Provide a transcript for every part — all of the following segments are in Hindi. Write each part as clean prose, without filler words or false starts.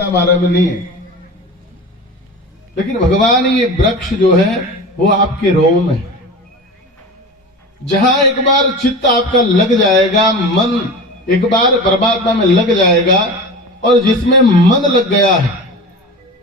हमारा में नहीं है, लेकिन भगवान ये वृक्ष जो है वो आपके रोम है। जहां एक बार चित्त आपका लग जाएगा, मन एक बार परमात्मा में लग जाएगा, और जिसमें मन लग गया है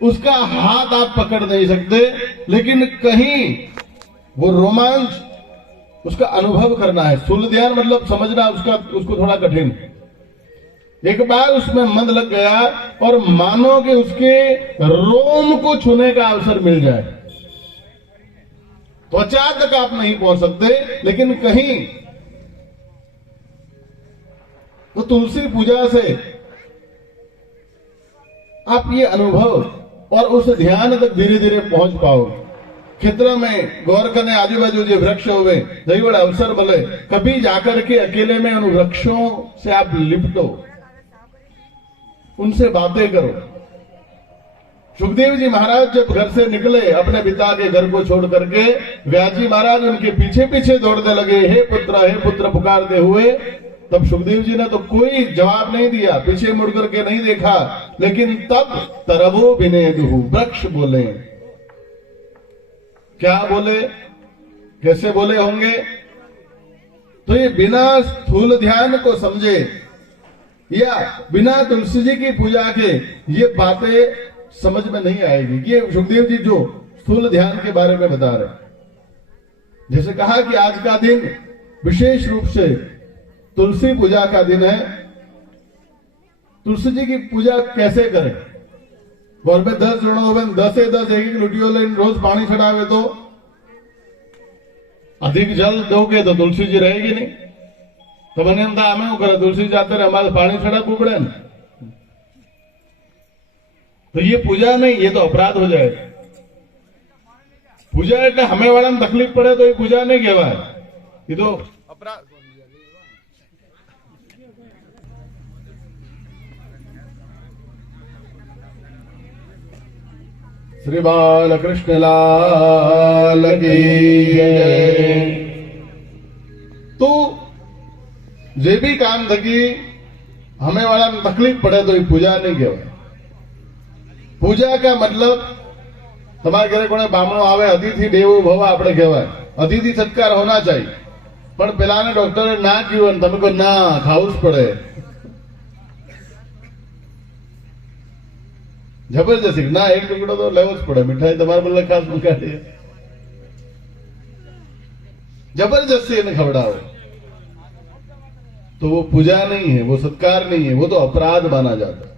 उसका हाथ आप पकड़ नहीं सकते, लेकिन कहीं वो रोमांच उसका अनुभव करना है। स्थूल ध्यान मतलब समझना उसको थोड़ा कठिन। एक बार उसमें मन लग गया और मानो कि उसके रोम को छूने का अवसर मिल जाए। त्वचा तक आप नहीं पहुंच सकते, लेकिन कहीं तो तुलसी पूजा से आप ये अनुभव और उस ध्यान तक धीरे धीरे पहुंच पाओगे। क्षेत्र में गौर करने आजू बाजू जो वृक्ष हुए जही बड़ा अवसर मिले, कभी जाकर के अकेले में उन वृक्षों से आप लिपटो, उनसे बातें करो। सुखदेव जी महाराज जब घर से निकले अपने पिता के घर को छोड़ करके, व्यास जी महाराज उनके पीछे पीछे दौड़ने लगे, हे पुत्र पुकारते हुए। तब सुखदेव जी ने तो कोई जवाब नहीं दिया, पीछे मुड़ करके नहीं देखा, लेकिन तब तरवो विनेदुहु, वृक्ष बोले। क्या बोले, कैसे बोले होंगे? तो ये बिना स्थूल ध्यान को समझे या बिना तुलसी जी की पूजा के ये बातें समझ में नहीं आएगी। ये सुखदेव जी जो स्थूल ध्यान के बारे में बता रहे, जैसे कहा कि आज का दिन विशेष रूप से तुलसी पूजा का दिन है। तुलसी जी की पूजा कैसे करें? घर में 10 जन हो, 10 एक लुटियो लेन रोज पानी चढ़ावे तो अधिक जल दोगे तो तुलसी जी रहेगी नहीं। तो मैंने हमें करे तुलसी जाते रहे, हमारे पानी चढ़ा पड़े न, तो ये पूजा नहीं, ये तो अपराध हो जाएगा। पूजा એટલે हमें वाला में तकलीफ पड़े तो ये पूजा नहीं कहवाय, ये तो अपराध। श्री बाल कृष्ण लाल की जय। तो जे भी काम थकी हमें वाला में तकलीफ पड़े तो ये पूजा नहीं कहवाय। पूजा का मतलब તમારા ઘરે કોને બામણો આવે, અતિથિ દેવો ભવ આપણે કહેવાય, અતિથિ સત્કાર હોના चाहिए। પણ પેલાને ડોક્ટરે ના કીધું તમે કહો ના ખાવું જ પડે, જબરજસ્તી ના એક ટુકડો તો લેવો જ પડે, મીઠાઈ તમારા બદલે ખાસ મંગાડી, जबरदस्ती इन्हें खवड़ाओ, तो वो पूजा नहीं है, वो सत्कार नहीं है, वो तो अपराध माना जाता है।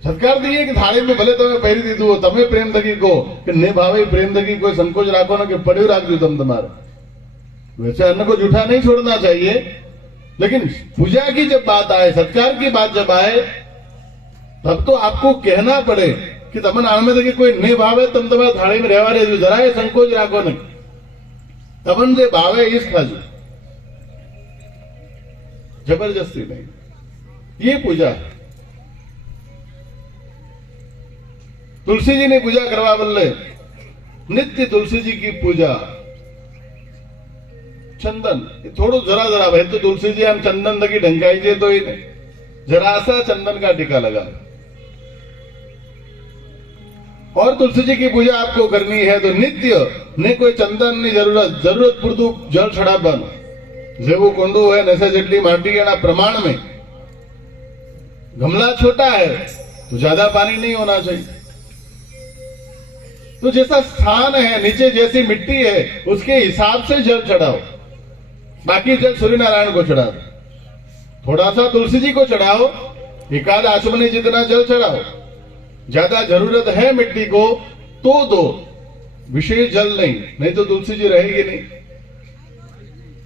सत्कार दिए कि थाली में भले तमे पहरी दीधुं हो, तमे प्रेम थकी को कि ने भावे प्रेम थकी कोई संकोच राखो ना कि पड़्यू राखजो तम तमारे। वैसे अन्न को जूठा नहीं छोड़ना चाहिए, लेकिन पूजा की जब बात आए, सत्कार की बात जब आए, तब तो आपको कहना पड़े कि तमन आने थकी कोई ने भावे तम तमारे थाली में रहवा रहे, जरा ये संकोच राखो नहीं, तमन जे भावे इस खाजो, जबरदस्ती नहीं। ये पूजा है। तुलसी जी ने पूजा करवा बदले नित्य तुलसी जी की पूजा, चंदन थोड़ो जरा जरा भाई तो तुलसी जी हम चंदन थकी ढंकाई जे तो जरा सा चंदन का टीका लगा। और तुलसी जी की पूजा आपको करनी है तो नित्य ने कोई चंदन की जरूरत पूरतू जल चढ़ावવાનું, जेवू कोंडू है नैसे जेटली माटी के प्रमाण में। गमला छोटा है तो ज्यादा पानी नहीं होना चाहिए, तो जैसा स्थान है, नीचे जैसी मिट्टी है उसके हिसाब से जल चढ़ाओ। बाकी जल सूर्य नारायण को चढ़ाओ, थोड़ा सा तुलसी जी को चढ़ाओ, एकाध आचमनी जितना जल चढ़ाओ। ज्यादा जरूरत है मिट्टी को तो दो, विशेष जल नहीं तो तुलसी जी रहेगी नहीं।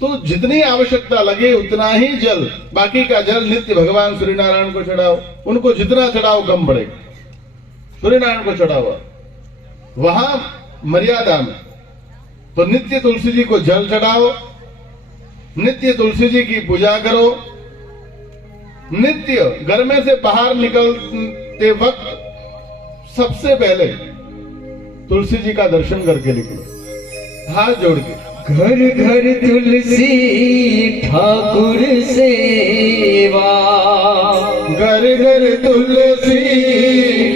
तो जितनी आवश्यकता लगे उतना ही जल, बाकी का जल नित्य भगवान सूर्य नारायण को चढ़ाओ। उनको जितना चढ़ाओ कम पड़ेगा। सूर्य नारायण को चढ़ाओ वहां मर्यादा में, तो नित्य तुलसी जी को जल चढ़ाओ, नित्य तुलसी जी की पूजा करो। नित्य घर में से बाहर निकलते वक्त सबसे पहले तुलसी जी का दर्शन करके निकलो, हाथ जोड़ के। घर घर तुलसी ठाकुर सेवा, घर घर तुलसी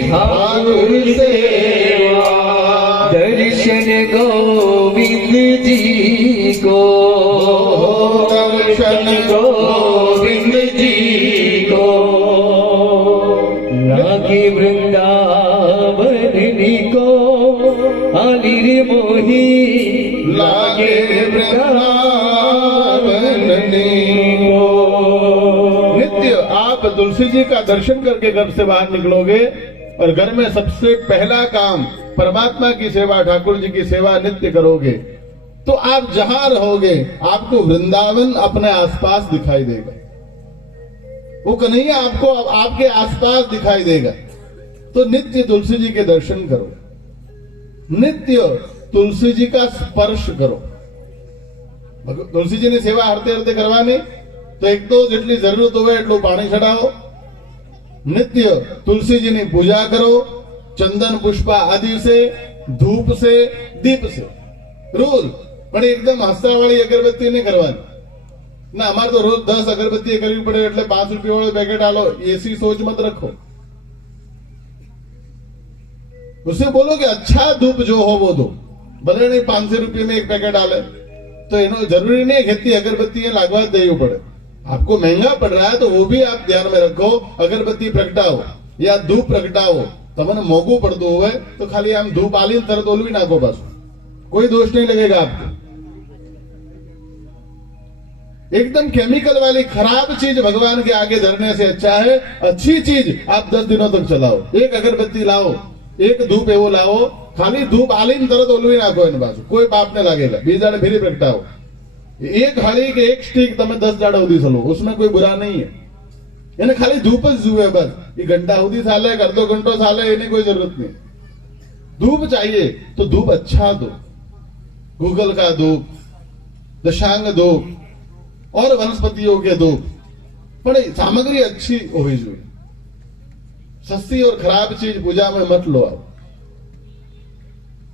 ठाकुर सेवा, दर्शन गोविंद जी को, दर्शन गोविंद जी को, लागे वृंदावन को आली रे मोही, लागे वृंदावन को। नित्य आप तुलसी जी का दर्शन करके घर से बाहर निकलोगे और घर में सबसे पहला काम परमात्मा की सेवा, ठाकुर जी की सेवा नित्य करोगे, तो आप जहां रहोगे आपको वृंदावन अपने आसपास दिखाई देगा। वो कन्हैया आपको आपके आसपास दिखाई देगा। तो नित्य तुलसी जी के दर्शन करो, नित्य तुलसी जी का स्पर्श करो। तुलसी जी ने सेवा हरते हरते करवानी, तो एक तो જેટલી જરૂરત હોય એટલું પાણી ચડાવો, नित्य तुलसी जी ने पूजा करो, चंदन पुष्प आदि से, धूप से, दीप से, रोज। પણ એકદમ હસ્તાવાળી અગરબત્તી નહીં કરવાની ના, અમારે તો રોજ 10 અગરબત્તી કરવી પડે એટલે 5 રૂપિયા વાળો પેકેટ આલો, ऐसी सोच मत रखो। उससे बोलो कि अच्छा धूप जो हो वो दो, भले नहीं 500 रुपये में एक पैकेट डाले, तो इन्हों जरूरी नहीं खेती अगरबत्ती लागवा देवी पड़े। आपको महंगा पड़ रहा है तो वो भी आप ध्यान में रखो। अगरबत्ती प्रगटाओ या धूप प्रगटाओ, तमने मोंघू पड़तो होवे तो खाली आम धूप आली तरत ओलवी नाखो, बस कोई दोष नहीं लगेगा आपको। एकदम केमिकल वाली खराब चीज भगवान के आगे धरने से अच्छा है अच्छी चीज आप 10 दिनों तक चलाओ। एक अगरबत्ती लाओ, एक धूप एवो लाओ, खाली धूप आलीन तरत ओलवी नाखो एने बाजू, कोई पाप ने लागेगा। 20 दाड़े फिर प्रगटाओ। एक हળી के एक स्टिक तमे 10 दाड़ा उदी चलो, उसमें कोई बुरा नहीं है। એને ખાલી ધૂપ જ जुए, बस ये घंटा उदी साले, अर्धो घंटो साले, एनी कोई जरूरत नहीं। धूप चाहिए तो धूप अच्छा दो, गूगल का धूप, दशांग धूप और वनस्पतियों के धूप, पर सामग्री अच्छी होनी चाहिए। सस्ती और खराब चीज पूजा में मत लो आप।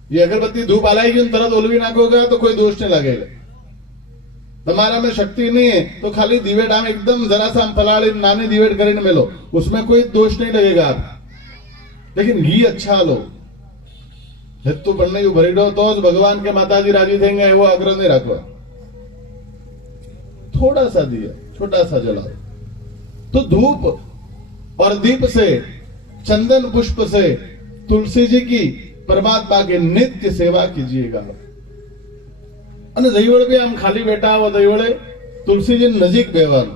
ये अगरबत्ती धूप आलाएगी तरत ओलवी नाखोगा तो कोई दोष नहीं लगेगा। તમારા में शक्ति नहीं है तो खाली दिवेट आम एकदम जरा सा पलाड़ी नानी दिवेट કરીને मेलो, उसमें कोई दोष नहीं लगेगा आप। लेकिन घी अच्छा लो, हेतु बनने भरी दो तो भगवान के माताजी राजी देंगे, वो आग्रह नहीं रखवा। थोड़ा सा दिया छोटा सा जलाओ। तो धूप और दीप से, चंदन पुष्प से तुलसी जी की परमात्मा की नित्य सेवा कीजिएगा। અને દહીવડે બી આમ ખાલી બેઠા આવો દહીવડે તુલસીજી નજીક બેવાનું,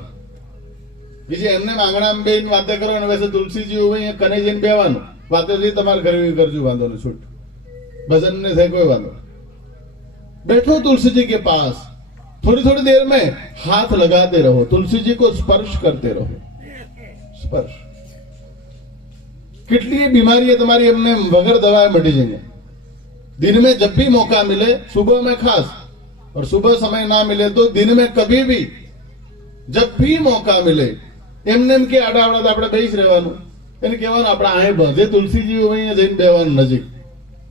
બીજે એમને આંગણામાં બેન વાતે કરો ને વैसे તુલસીજી હોય અહીંયા કને જઈને બેવાનું, વાતે જઈ તમારે કરવી કરજો, વાંધો નહીં, છૂટ भजन ने थे कोई वांधो। बैठो तुलसी जी के पास, थोड़ी थोड़ी देर में हाथ लगाते रहो, तुलसी जी को स्पर्श करते रहो। स्पर्श कितनी बीमारी है तुम्हारी हमने वगैर दवाएं मटी जाएंगे। दिन में जब भी मौका मिले, सुबह में खास, और सुबह समय ना मिले तो दिन में कभी भी जब भी मौका मिले એમને કે આડાવડા આપણે બેસ રહેવાનું, એને કહેવાનું આપણે આહે બધે તુલસીજી હોય અહીંયા જઈને બેવાનું નજીક,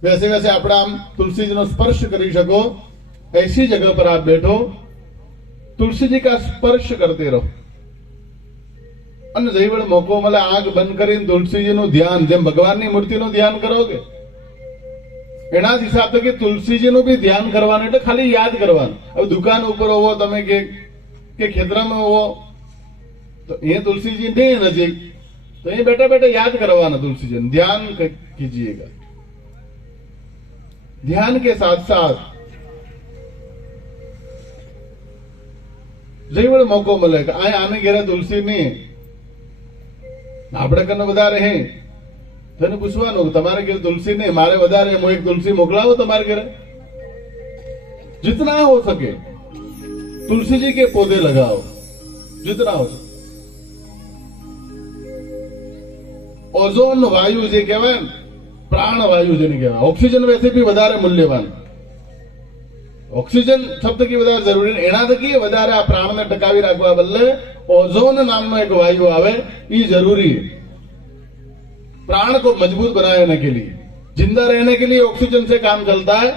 वैसे वैसे આપણે આમ तुलसी जी નો स्पर्श કરી શકો। ऐसी जगह पर आप बैठो, तुलसी जी का स्पर्श करते रहो। અને જઈવડ મોકો મળે આંખ બંધ કરીને તુલસીજીનું ધ્યાન, જેમ ભગવાનની મૂર્તિનું ધ્યાન કરોગે એના જ હિસાબથી કે તુલસીજીનું બી ધ્યાન કરવાનું, એટલે ખાલી યાદ કરવાનું। હવે દુકાન ઉપર હોવો તમે કે ખેતરમાં હોવો તો એ तुलसीजी नहीं नजीक, तो ये बैठा बैठा याद करवाना तुलसीजी, ध्यान कीजिएगा। ध्यान के साथ साथ जईवड़ मौको मिले आने घेरे तुलसी नहीं આપણે કને વધારે હે તને પૂછવાનું તમારે ઘરે तुलसी नहीं, मारे વધારે હું એક तुलसी મોકલાવો તમારે ઘરે। जितना हो सके तुलसी जी के पौधे लगाओ, जितना हो सके। ओजोन वायु जे कहेवाय प्राण वायु जेने कहेवाय, ऑक्सीजन वैसे भी વધારે મૂલ્યવાન, ऑक्सीजन शब्द की વધારે જરૂરી नहीं, एना थकी વધારે आ प्राण ने टकावी राखवा बदले ओजोन नामनो एक वायु आवे, ये जरूरी है प्राण को मजबूत बनाने के लिए। जिंदा रहने के लिए ऑक्सीजन से काम चलता है,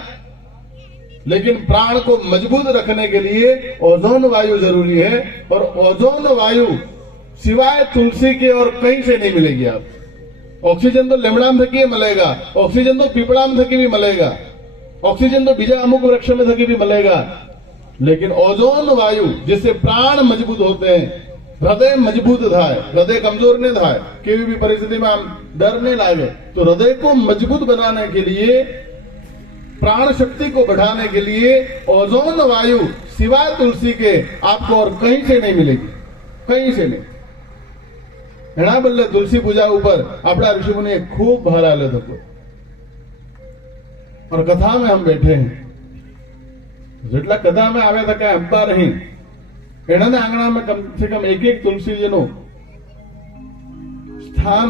लेकिन प्राण को मजबूत रखने के लिए ओजोन वायु जरूरी है, और ओजोन वायु सिवाय तुलसी के और कहीं से नहीं मिलेगी। आप ऑक्सीजन तो लेमड़ाम थकी मिलेगा, ऑक्सीजन तो पीपड़ाम थकी भी मिलेगा, ऑक्सीजन तो बीजा अमुक वृक्ष में थकी भी मिलेगा, लेकिन ओजोन वायु जिससे प्राण मजबूत होते हैं, हृदय मजबूत થાય, हृदय कमजोर नहीं થાય, केवी भी परिस्थिति में हम डर नहीं लागे, तो हृदय को मजबूत बनाने के लिए, प्राण शक्ति को बढ़ाने के लिए ओजोन वायु सिवाय तुलसी के आपको और कहीं से नहीं मिलेगी, कहीं से नहीं। એના બદલે तुलसी पूजा ऊपर अपना ऋषि मुनि खूब भार आले थको, और कथा में हम बैठे हैं, જેટલા કથા में आवे था क्या हब्बा नहीं, એના आंगणा में कम से कम एक एक तुलसी जी नो स्थान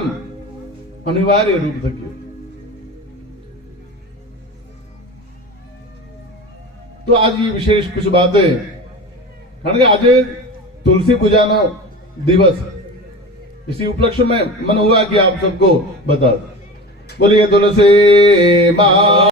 अनिवार्य रूप थकी। तो आज ये विशेष कुछ बातें, कारण के आज तुलसी पूजा ना दिवस, इसी उपलक्ष्य में मन हुआ कि आप सबको बता। बोलिए तुलसी माँ।